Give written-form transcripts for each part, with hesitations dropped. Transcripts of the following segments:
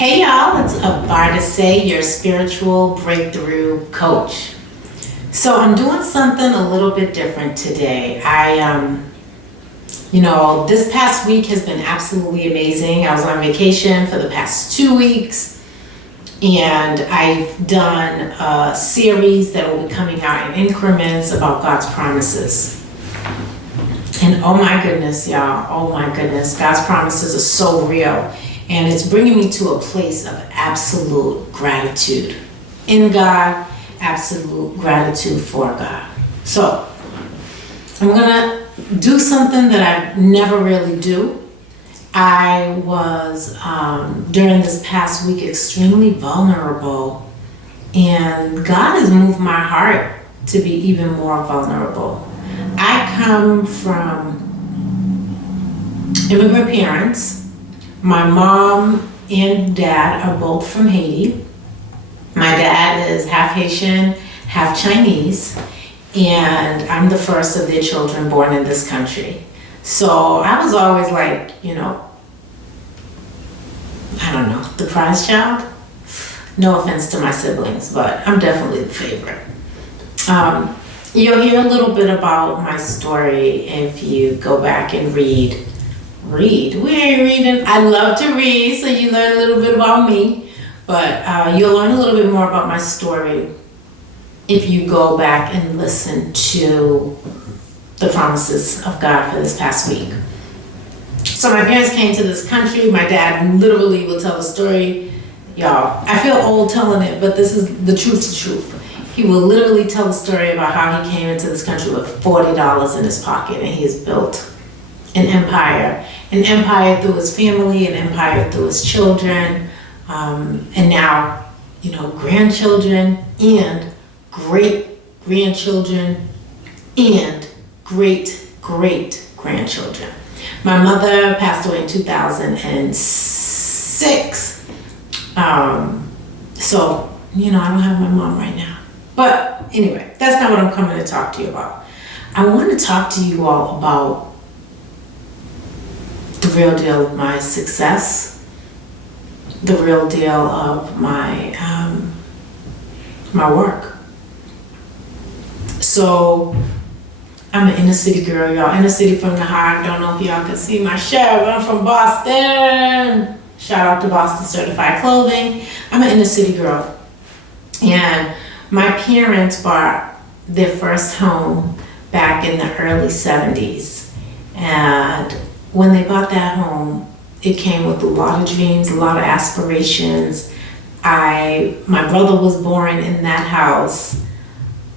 Hey y'all, it's Avarda Say, your spiritual breakthrough coach. So I'm doing something a little bit different today. This past week has been absolutely amazing. I was on vacation for the past 2 weeks, and I've done a series that will be coming out in increments about God's promises. And oh my goodness, y'all, oh my goodness, God's promises are so real. And it's bringing me to a place of absolute gratitude in God, absolute gratitude for God. So I'm gonna do something that I never really do. I was, during this past week, extremely vulnerable, and God has moved my heart to be even more vulnerable. I come from immigrant parents. My mom and dad are both from Haiti. My dad is half Haitian, half Chinese, and I'm the first of their children born in this country. So I was always like, the prize child. No offense to my siblings, but I'm definitely the favorite. You'll hear a little bit about my story if you go back and read. We ain't reading. I love to read, so you learn a little bit about me, but you'll learn a little bit more about my story if you go back and listen to the promises of God for this past week. So my parents came to this country. My dad literally will tell the story. Y'all, I feel old telling it, but this is the truth. He will literally tell the story about how he came into this country with $40 in his pocket, and he has built an empire through his family, an empire through his children, and now, grandchildren and great-grandchildren and great-great-grandchildren. My mother passed away in 2006, so, I don't have my mom right now. But anyway, that's not what I'm coming to talk to you about. I want to talk to you all about the real deal of my success, the real deal of my my work. So I'm an inner city girl, y'all. Inner city from the heart. Don't know if y'all can see my shirt, but I'm from Boston. Shout out to Boston Certified Clothing. I'm an inner city girl, and my parents bought their first home back in the early 70s, and when they bought that home, it came with a lot of dreams, a lot of aspirations. My brother was born in that house,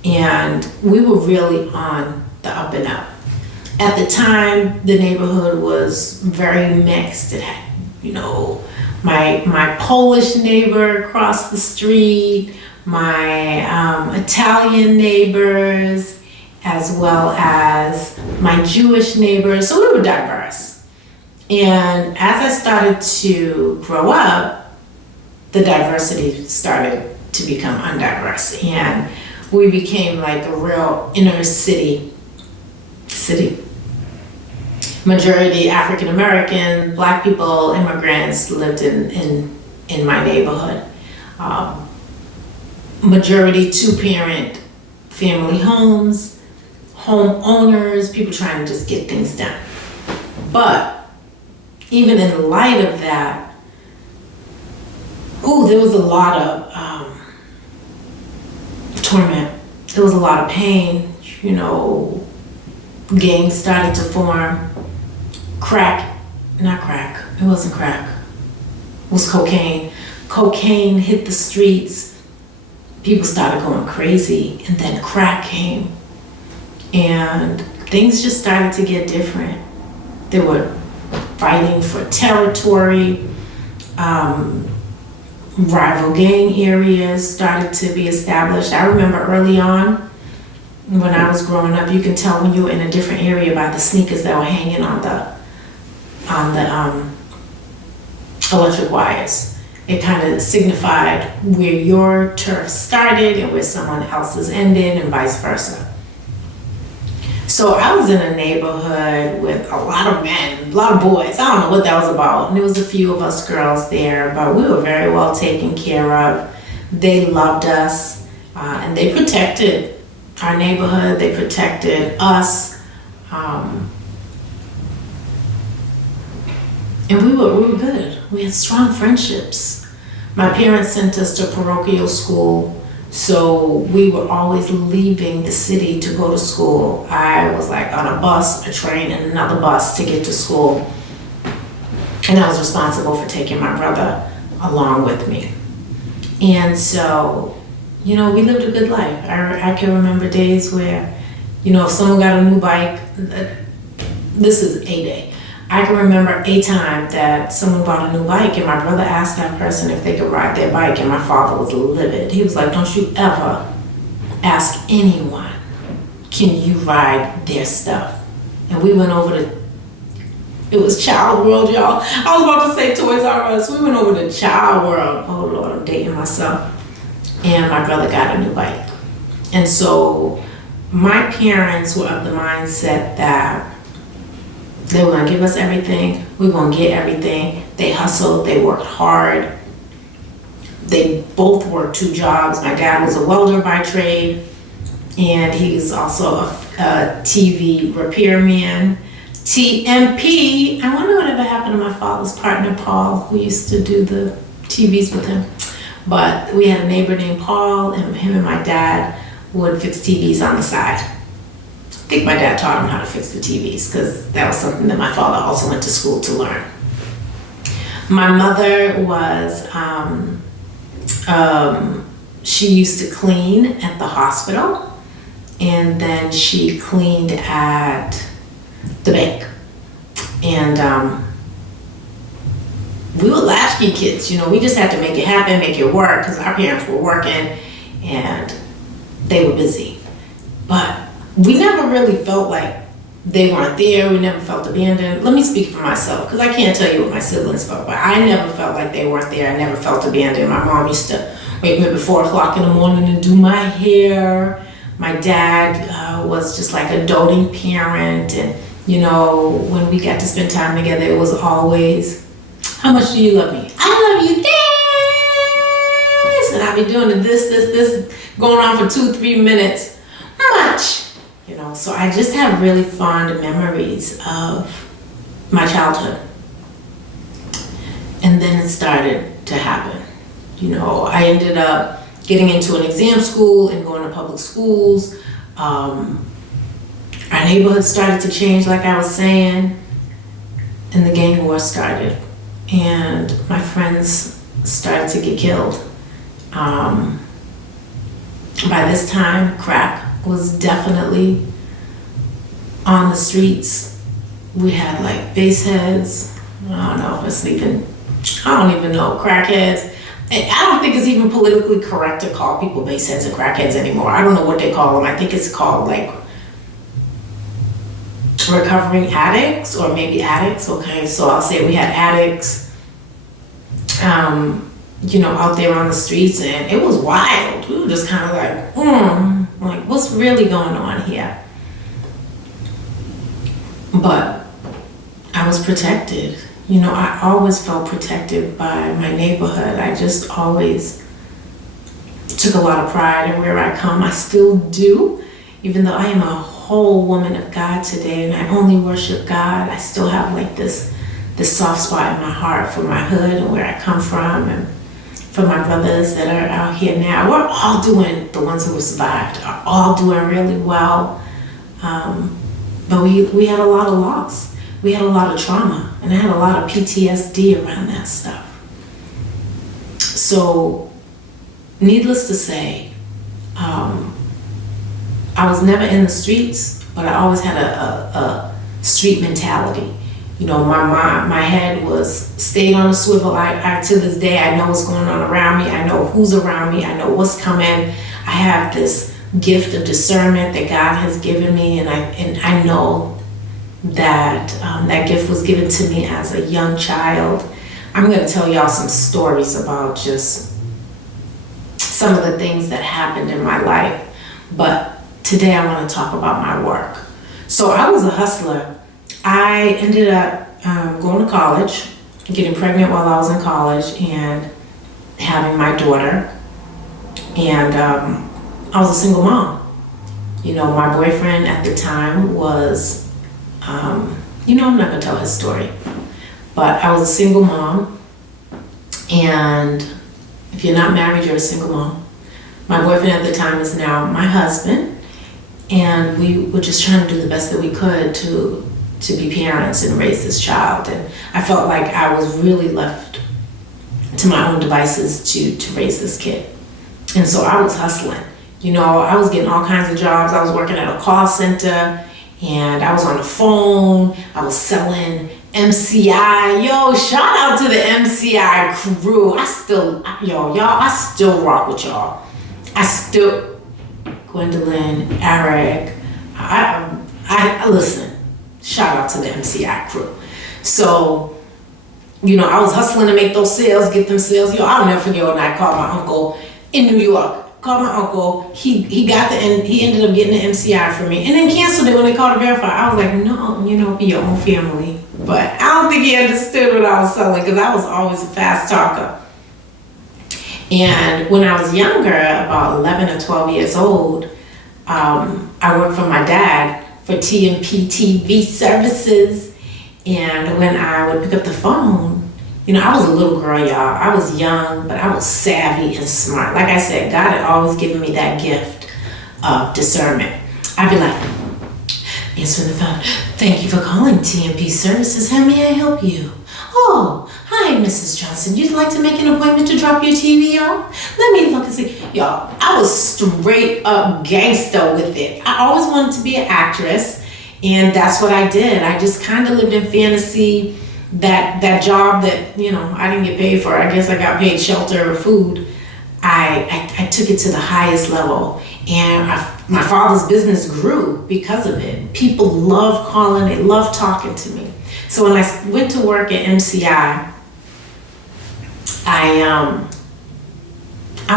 and we were really on the up and up. At the time, the neighborhood was very mixed. It had, my Polish neighbor across the street, my Italian neighbors, as well as my Jewish neighbors. So we were diverse. And as I started to grow up, the diversity started to become undiverse. And we became like a real inner city. Majority African American, Black people, immigrants lived in my neighborhood. Majority two-parent family homes, homeowners, people trying to just get things done. But even in light of that, there was a lot of torment. There was a lot of pain. Gangs started to form. It wasn't crack. It was cocaine. Cocaine hit the streets. People started going crazy, and then crack came. And things just started to get different. They were fighting for territory. Rival gang areas started to be established. I remember early on, when I was growing up, you can tell when you were in a different area by the sneakers that were hanging on the electric wires. It kind of signified where your turf started and where someone else's ended, and vice versa. So I was in a neighborhood with a lot of men, a lot of boys. I don't know what that was about. And there was a few of us girls there, but we were very well taken care of. They loved us, and they protected our neighborhood. They protected us. And we were good. We had strong friendships. My parents sent us to parochial school, so we were always leaving the city to go to school. I was like on a bus, a train, and another bus to get to school. And I was responsible for taking my brother along with me. And so, we lived a good life. I can remember days where, if someone got a new bike, this is a day. I can remember a time that someone bought a new bike and my brother asked that person if they could ride their bike, and my father was livid. He was like, don't you ever ask anyone, can you ride their stuff? And we went over to, it was Child World, y'all. I was about to say Toys R Us. We went over to Child World. Oh Lord, I'm dating myself. And my brother got a new bike. And so my parents were of the mindset that they were gonna give us everything. We were gonna get everything. They hustled, they worked hard. They both worked 2 jobs. My dad was a welder by trade, and he's also a TV repairman. TMP. I wonder whatever happened to my father's partner, Paul, who used to do the TVs with him. But we had a neighbor named Paul, and him and my dad would fix TVs on the side. I think my dad taught him how to fix the TVs because that was something that my father also went to school to learn. My mother was, she used to clean at the hospital, and then she cleaned at the bank. And we were latchkey kids, we just had to make it happen, make it work, because our parents were working and they were busy. But we never really felt like they weren't there. We never felt abandoned. Let me speak for myself, because I can't tell you what my siblings felt, but I never felt like they weren't there. I never felt abandoned. My mom used to wake me up at 4 o'clock in the morning and do my hair. My dad was just like a doting parent, and when we got to spend time together, it was always, how much do you love me? I love you this, and I'll be doing this, going on for 2-3 minutes. Much. So I just have really fond memories of my childhood. And then it started to happen. I ended up getting into an exam school and going to public schools. Our neighborhood started to change, like I was saying, and the gang war started. And my friends started to get killed. By this time, crack was definitely on the streets. We had like base heads. I don't know if it's even, I don't even know, crackheads. I don't think it's even politically correct to call people base heads and crackheads anymore. I don't know what they call them. I think it's called like recovering addicts, or maybe addicts. Okay, so I'll say we had addicts, out there on the streets, and it was wild. We were just kind of like, what's really going on here? But I was protected. I always felt protected by my neighborhood. I just always took a lot of pride in where I come. I still do, even though I am a whole woman of God today and I only worship God. I still have like this soft spot in my heart for my hood and where I come from, and for my brothers that are out here now. We're all doing, the ones who have survived are all doing really well. But we had a lot of loss. We had a lot of trauma, and I had a lot of PTSD around that stuff. So, needless to say, I was never in the streets, but I always had a street mentality. My head stayed on a swivel. I to this day, I know what's going on around me. I know who's around me. I know what's coming. I have this gift of discernment that God has given me, and I know that that gift was given to me as a young child. I'm going to tell y'all some stories about just some of the things that happened in my life, but today I want to talk about my work. So I was a hustler. I ended up going to college, getting pregnant while I was in college, and having my daughter. And I was a single mom. You know, my boyfriend at the time was, you know, I'm not gonna tell his story, but I was a single mom. And if you're not married, you're a single mom. My boyfriend at the time is now my husband. And we were just trying to do the best that we could to be parents and raise this child. And I felt like I was really left to my own devices to raise this kid. And so I was hustling. You know, I was getting all kinds of jobs. I was working at a call center, and I was on the phone. I was selling MCI. Yo, shout out to the MCI crew. I still rock with y'all. Gwendolyn, Eric, I listen, shout out to the MCI crew. So, you know, I was hustling to make those sales, get them sales. Yo, I'll never forget when I called my uncle in New York. Called my uncle, he ended up getting the MCI for me and then canceled it when they called to verify. I was like, no, you know, be your own family. But I don't think he understood what I was selling because I was always a fast talker. And when I was younger, about 11 or 12 years old, I worked for my dad for TMP TV services. And when I would pick up the phone, you know, I was a little girl, y'all. I was young, but I was savvy and smart. Like I said, God had always given me that gift of discernment. I'd be like, answering the phone, thank you for calling TMP Services. How may I help you? Oh, hi, Mrs. Johnson. You'd like to make an appointment to drop your TV off? Let me look and see. Y'all, I was straight up gangster with it. I always wanted to be an actress, and that's what I did. I just kind of lived in fantasy. That job that, you know, I didn't get paid for. I guess I got paid shelter or food. I took it to the highest level, and my father's business grew because of it. People love calling, they love talking to me. So when I went to work at MCI, I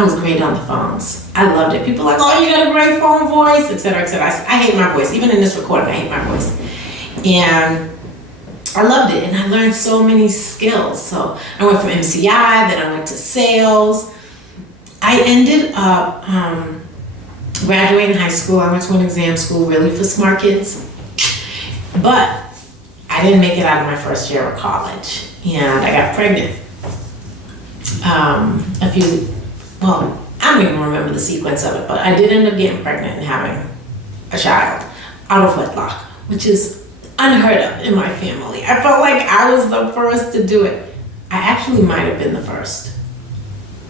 was great on the phones. I loved it. People were like, oh, you got a great phone voice, et cetera, et cetera. I hate my voice. Even in this recording, I hate my voice. And I loved it, and I learned so many skills. So I went from MCI, then I went to sales. I ended up graduating high school. I went to an exam school really for smart kids. But I didn't make it out of my first year of college, and I got pregnant. I don't even remember the sequence of it, but I did end up getting pregnant and having a child out of wedlock, which is unheard of in my family. I felt like I was the first to do it. I actually might have been the first.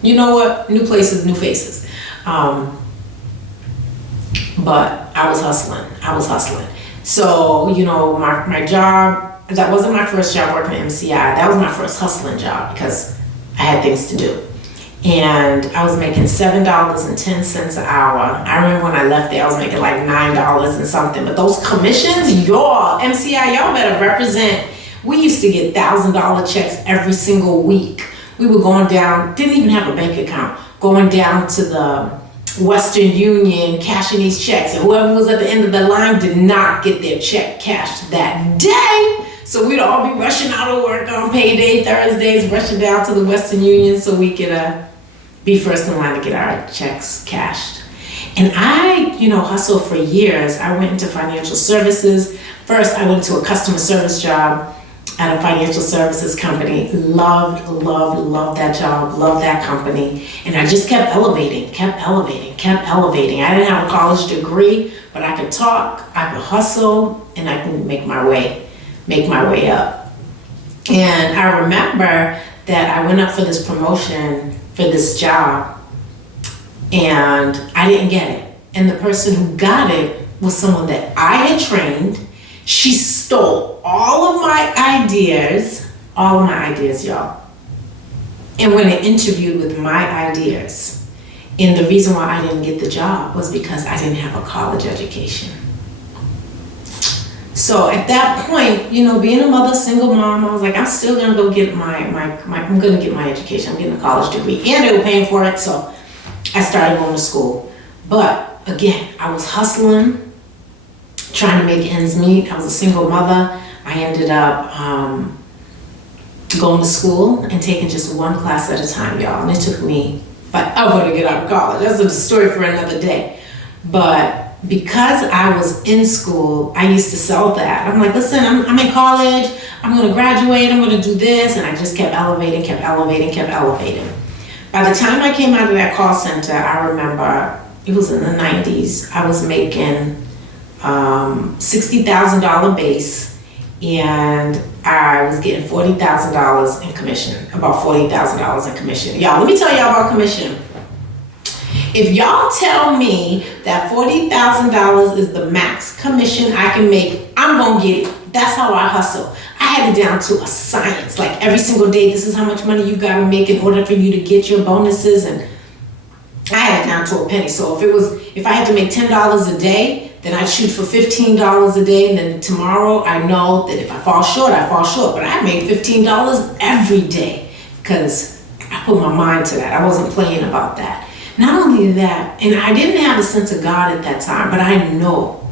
You know what? New places, new faces. But I was hustling. So, you know, my job, that wasn't my first job working at MCI. That was my first hustling job because I had things to do. And I was making $7.10 an hour. I remember when I left there, I was making like $9 and something. But those commissions, y'all, MCI, y'all better represent. We used to get $1,000 checks every single week. We were going down, didn't even have a bank account, going down to the Western Union, cashing these checks. And whoever was at the end of the line did not get their check cashed that day. So we'd all be rushing out of work on payday Thursdays, rushing down to the Western Union so we could be first in line to get our checks cashed. And I, you know, hustled for years. I went into financial services. First, I went to a customer service job at a financial services company. Loved that job, loved that company. And I just kept elevating. I didn't have a college degree, but I could talk, I could hustle, and I could make my way up. And I remember that I went up for this promotion for this job, and I didn't get it. And the person who got it was someone that I had trained. She stole all of my ideas, y'all, and went and interviewed with my ideas. And the reason why I didn't get the job was because I didn't have a college education. So at that point, you know, being a mother, single mom, I was like, I'm still gonna go get I'm gonna get my education. I'm getting a college degree, and they were paying for it, so I started going to school. But again, I was hustling. trying to make ends meet. I was a single mother. I ended up going to school and taking just one class at a time, y'all. And it took me forever to get out of college. That's a story for another day. But because I was in school, I used to sell that. I'm like, listen, I'm in college. I'm going to graduate. I'm going to do this. And I just kept elevating. By the time I came out of that call center, I remember it was in the 90s. I was making $60,000 base, and I was getting $40,000 in commission, about $40,000 in commission. Y'all, let me tell y'all about commission. If y'all tell me that $40,000 is the max commission I can make, I'm gonna get it. That's how I hustle. I had it down to a science. Like every single day, this is how much money you gotta make in order for you to get your bonuses, and I had it down to a penny. So if I had to make $10 a day, then I'd shoot for $15 a day, and then tomorrow I know that if I fall short, I fall short. But I made $15 every day because I put my mind to that. I wasn't playing about that. Not only that, and I didn't have a sense of God at that time, but I know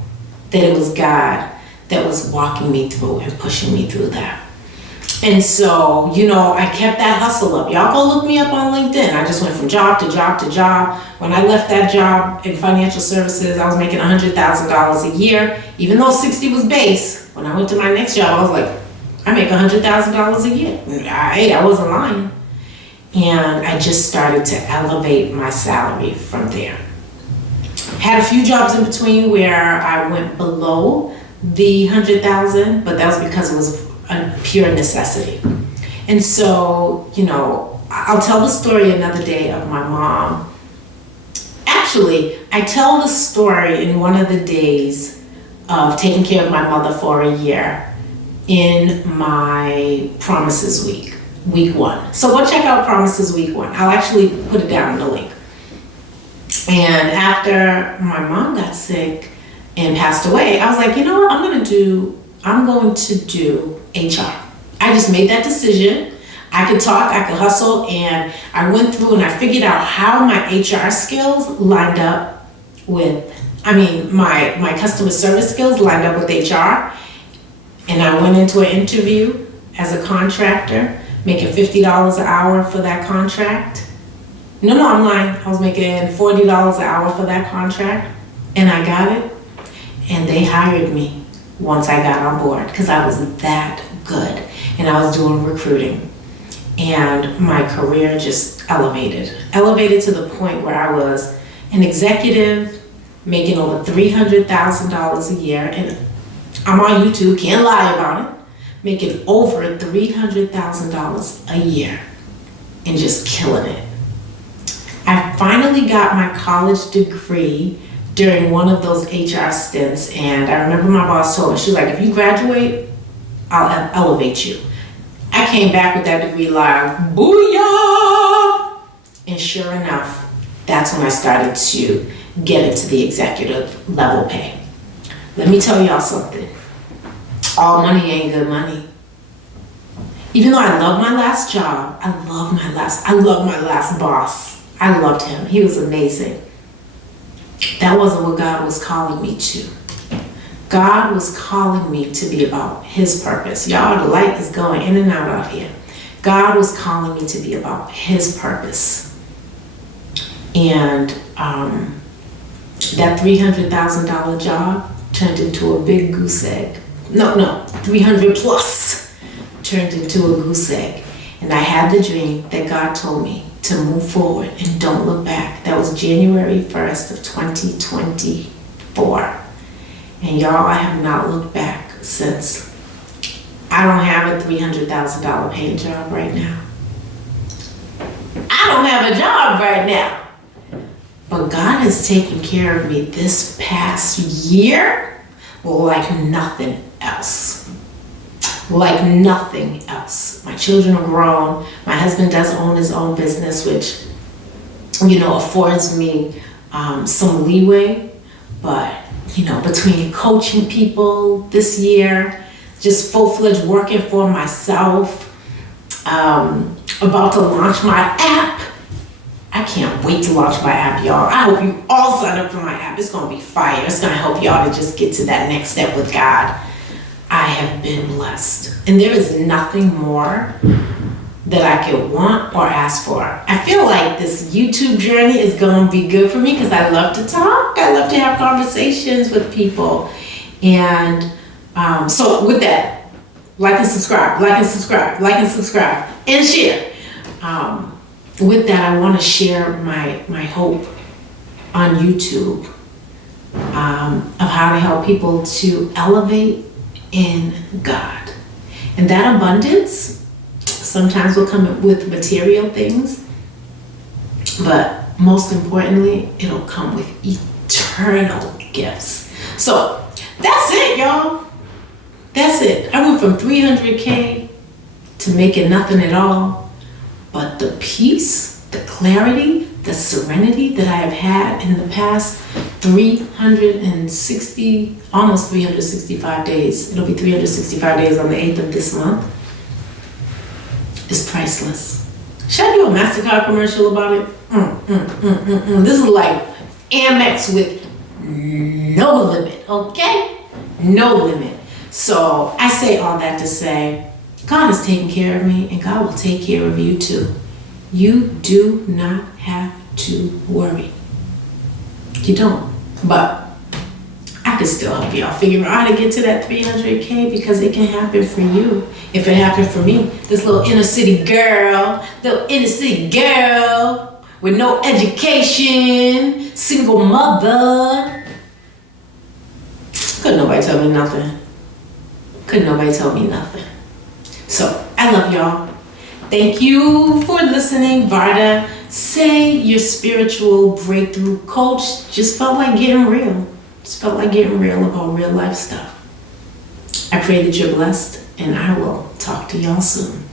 that it was God that was walking me through and pushing me through that. And so, I kept that hustle up. Y'all go look me up on LinkedIn. I just went from job to job to job. When I left that job in financial services, I was making $100,000 a year. Even though 60 was base, when I went to my next job, I was like, I make $100,000 a year. I wasn't lying. And I just started to elevate my salary from there. Had a few jobs in between where I went below the 100,000, but that was because it was a pure necessity. And so, I'll tell the story another day of my mom. Actually, I tell the story in one of the days of taking care of my mother for a year in my Promises week 1. So go check out Promises week 1. I'll actually put it down in the link. And after my mom got sick and passed away, I was like, you know what, I'm going to do HR. I just made that decision. I could talk, I could hustle, and I went through and I figured out how my HR skills lined up with, my customer service skills lined up with HR. And I went into an interview as a contractor, making $50 an hour for that contract. No, I'm lying. I was making $40 an hour for that contract, and I got it. And they hired me once I got on board because I was that good, and I was doing recruiting. And my career just elevated to the point where I was an executive making over $300,000 a year. And I'm on YouTube, can't lie about it, making over $300,000 a year and just killing it. I finally got my college degree during one of those HR stints, and I remember my boss told me, she was like, if you graduate, I'll elevate you. I came back with that degree like, booyah! And sure enough, that's when I started to get into the executive level pay. Let me tell y'all something. All money ain't good money. Even though I love my last job, I love my last boss. I loved him. He was amazing. That wasn't what God was calling me to. God was calling me to be about His purpose. Y'all, the light is going in and out here. God was calling me to be about His purpose. And that $300,000 job turned into a big goose egg. No, 300 plus turned into a goose egg. And I had the dream that God told me to move forward and don't look back. That was January 1st of 2024. And y'all, I have not looked back since. I don't have a $300,000 paying job right now. I don't have a job right now. But God has taken care of me this past year like nothing else. Like nothing else. My children are grown. My husband does own his own business, which, affords me some leeway. But, between coaching people this year, just full-fledged working for myself, about to launch my app, I can't wait to launch my app, y'all. I hope you all sign up for my app. It's gonna be fire. It's gonna help y'all to just get to that next step with God. I have been blessed. And there is nothing more that I could want or ask for. I feel like this YouTube journey is gonna be good for me because I love to talk. I love to have conversations with people. And so with that, like and subscribe, like and subscribe, like and subscribe, and share. With that, I want to share my hope on YouTube of how to help people to elevate in God. And that abundance sometimes will come with material things, but most importantly, it'll come with eternal gifts. So that's it, y'all. That's it. I went from 300K to making nothing at all. But the peace, the clarity, the serenity that I have had in the past 360, almost 365 days, it'll be 365 days on the 8th of this month, is priceless. Should I do a MasterCard commercial about it? This is like Amex with no limit, okay? No limit. So I say all that to say, God is taking care of me and God will take care of you too. You do not have to worry. You don't. But I can still help y'all figure out how to get to that 300K because it can happen for you. If it happened for me, this little inner city girl with no education, single mother, couldn't nobody tell me nothing. Couldn't nobody tell me nothing. So, I love y'all. Thank you for listening. Varda, say your spiritual breakthrough coach. Just felt like getting real. Just felt like getting real about real life stuff. I pray that you're blessed, and I will talk to y'all soon.